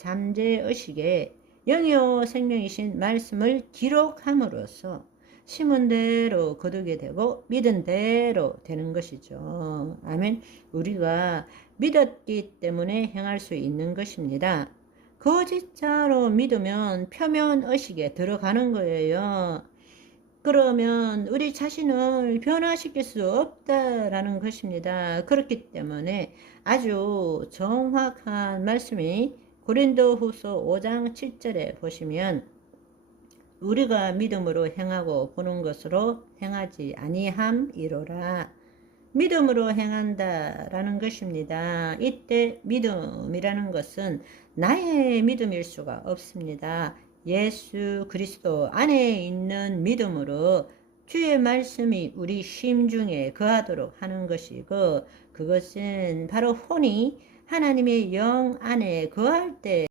잠재의식에 영이요 생명이신 말씀을 기록함으로써 심은 대로 거두게 되고 믿은 대로 되는 것이죠. 아멘. 우리가 믿었기 때문에 행할 수 있는 것입니다. 거짓자로 믿으면 표면 의식에 들어가는 거예요. 그러면 우리 자신을 변화시킬 수 없다라는 것입니다. 그렇기 때문에 아주 정확한 말씀이 고린도 후서 5장 7절에 보시면 우리가 믿음으로 행하고 보는 것으로 행하지 아니함이로라. 믿음으로 행한다라는 것입니다. 이때 믿음이라는 것은 나의 믿음일 수가 없습니다. 예수 그리스도 안에 있는 믿음으로 주의 말씀이 우리 심중에 거하도록 하는 것이고 그것은 바로 혼이 하나님의 영 안에 거할 때